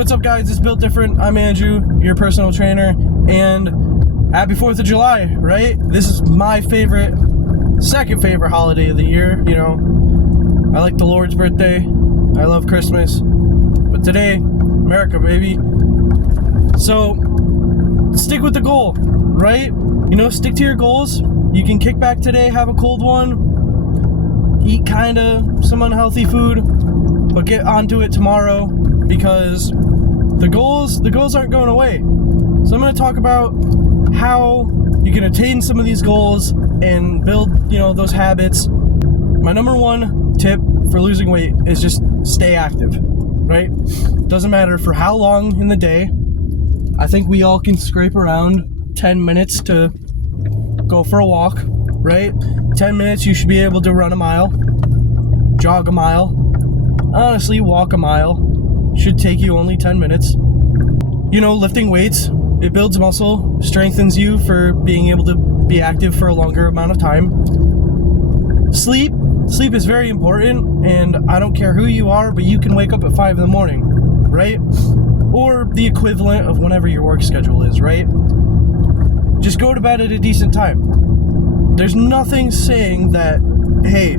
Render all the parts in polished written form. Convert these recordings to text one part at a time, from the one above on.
what's up, guys? It's Built Different. I'm Andrew, your personal trainer, and happy 4th of July, right? This is my second favorite holiday of the year. You know, I like the Lord's birthday. I love Christmas. But today, America, baby. So, stick with the goal, right? You know, stick to your goals. You can kick back today, have a cold one, eat some unhealthy food, but get onto it tomorrow, because the goals aren't going away. So I'm going to talk about how you can attain some of these goals and build, those habits. My number one tip for losing weight is just stay active, right? Doesn't matter for how long in the day. I think we all can scrape around 10 minutes to go for a walk, right? 10 minutes, you should be able to run a mile, jog a mile. Honestly, walk a mile should take you only 10 minutes. Lifting weights, it builds muscle, strengthens you for being able to be active for a longer amount of time. Sleep is very important, and I don't care who you are, but you can wake up at 5 in the morning, right? Or the equivalent of whenever your work schedule is, right? Just go to bed at a decent time. There's nothing saying that, hey,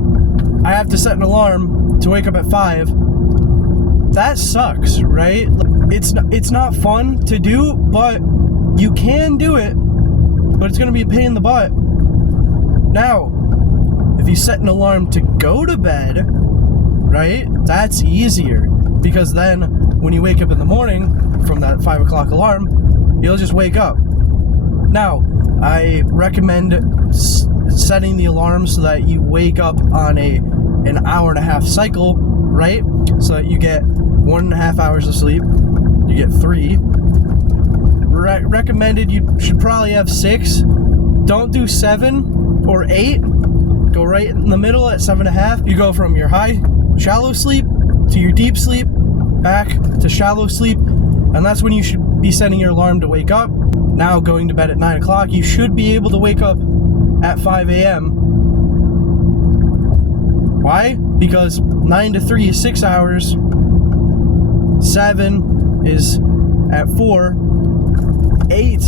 I have to set an alarm to wake up at 5. That sucks, right? It's not fun to do, but you can do it, but it's gonna be a pain in the butt. Now, if you set an alarm to go to bed, right, that's easier, because then when you wake up in the morning from that 5 o'clock alarm, you'll just wake up. Now, I recommend setting the alarm so that you wake up on an hour and a half cycle, right? So that you get 1.5 hours of sleep. You get 3. Recommended, you should probably have 6. Don't do 7 or 8. Go right in the middle at 7.5. You go from your shallow sleep to your deep sleep, back to shallow sleep, and that's when you should be setting your alarm to wake up. Now, going to bed at 9 o'clock, you should be able to wake up at 5 a.m. Why? Because 9 to 3 is 6 hours, 7 is at 4, 8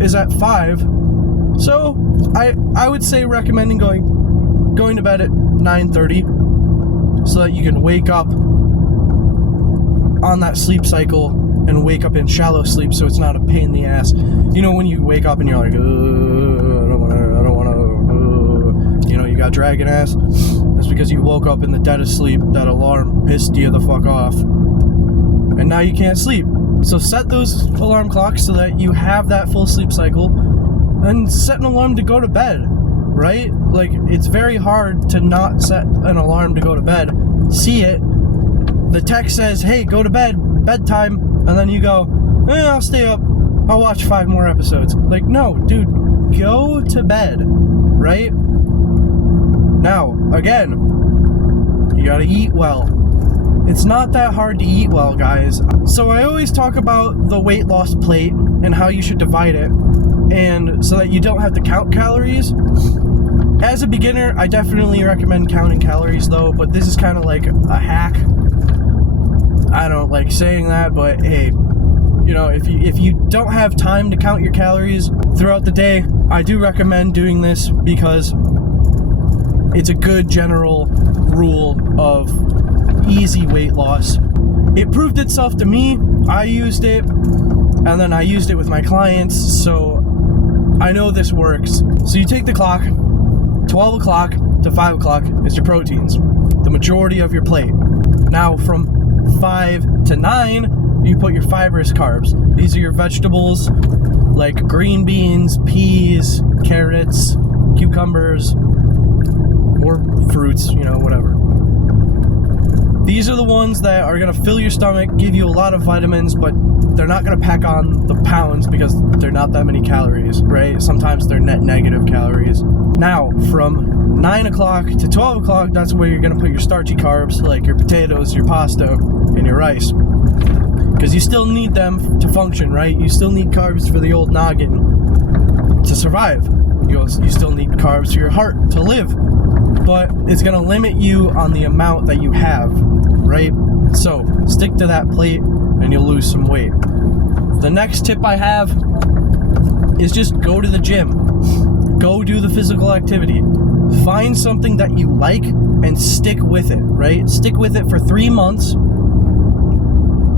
is at 5. So I would say recommending going to bed at 9:30 so that you can wake up on that sleep cycle and wake up in shallow sleep, so it's not a pain in the ass. When you wake up and you're like, I don't want to, you got dragon ass. That's because you woke up in the dead of sleep. That alarm pissed you the fuck off, and now you can't sleep. So set those alarm clocks so that you have that full sleep cycle, and set an alarm to go to bed, right? Like, it's very hard to not set an alarm to go to bed. See it, the text says, hey, go to bed, bedtime, and then you go, I'll stay up, I'll watch 5 more episodes. Like, no, dude, go to bed, right? Now, again, you gotta eat well. It's not that hard to eat well, guys. So I always talk about the weight loss plate and how you should divide it, and so that you don't have to count calories. As a beginner, I definitely recommend counting calories though, but this is kind of like a hack. I don't like saying that, but hey, if you don't have time to count your calories throughout the day, I do recommend doing this, because it's a good general rule of easy weight loss. It proved itself to me. I used it, and then I used it with my clients, so I know this works. So you take the clock, 12 o'clock to 5 o'clock is your proteins, the majority of your plate. Now from 5 to 9, you put your fibrous carbs. These are your vegetables, like green beans, peas, carrots, cucumbers, or fruits, whatever. These are the ones that are going to fill your stomach, give you a lot of vitamins, but they're not going to pack on the pounds because they're not that many calories, right? Sometimes they're net negative calories. Now, from 9 o'clock to 12 o'clock, that's where you're going to put your starchy carbs, like your potatoes, your pasta, and your rice. Because you still need them to function, right? You still need carbs for the old noggin to survive. You still need carbs for your heart to live. But it's going to limit you on the amount that you have, right? So stick to that plate and you'll lose some weight. The next tip I have is just go to the gym. Go do the physical activity. Find something that you like and stick with it, right? Stick with it for 3 months.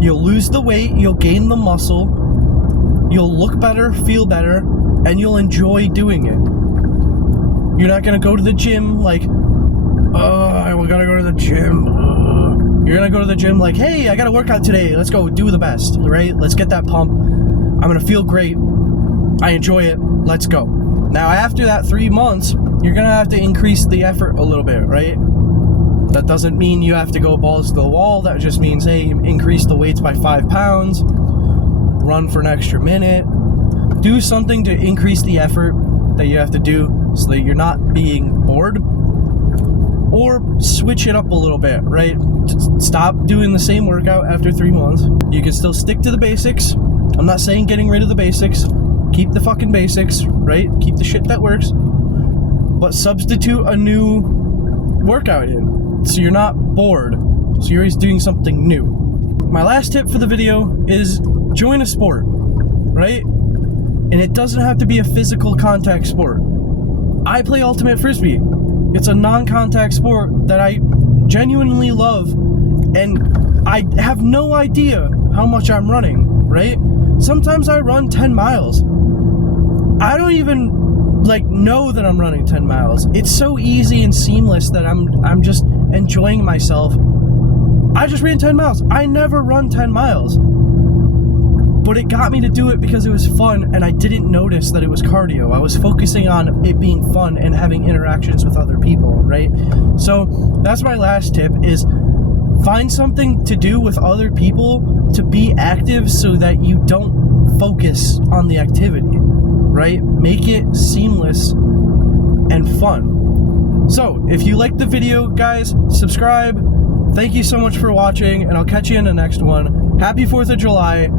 You'll lose the weight, you'll gain the muscle, you'll look better, feel better, and you'll enjoy doing it. You're not gonna go to the gym like, oh, we gotta go to the gym. You're gonna go to the gym like, hey, I got a workout today. Let's go do the best, right? Let's get that pump. I'm gonna feel great. I enjoy it. Let's go. Now, after that 3 months, you're gonna have to increase the effort a little bit, right? That doesn't mean you have to go balls to the wall. That just means, hey, increase the weights by 5 pounds, run for an extra minute, do something to increase the effort that you have to do so that you're not being bored, or switch it up a little bit, right? Stop doing the same workout after 3 months. You can still stick to the basics. I'm not saying getting rid of the basics. Keep the fucking basics, right? Keep the shit that works, but substitute a new workout in. So you're not bored, so you're always doing something new. My last tip for the video is join a sport, right? And it doesn't have to be a physical contact sport. I play Ultimate Frisbee. It's a non-contact sport that I genuinely love, and I have no idea how much I'm running, right? Sometimes I run 10 miles. I don't even know that I'm running 10 miles. It's so easy and seamless that I'm just enjoying myself. I just ran 10 miles. I never run 10 miles. But it got me to do it because it was fun, and I didn't notice that it was cardio. I was focusing on it being fun and having interactions with other people, right? So that's my last tip, is find something to do with other people to be active so that you don't focus on the activity, right? Make it seamless and fun. So if you liked the video, guys, subscribe. Thank you so much for watching, and I'll catch you in the next one. Happy 4th of July.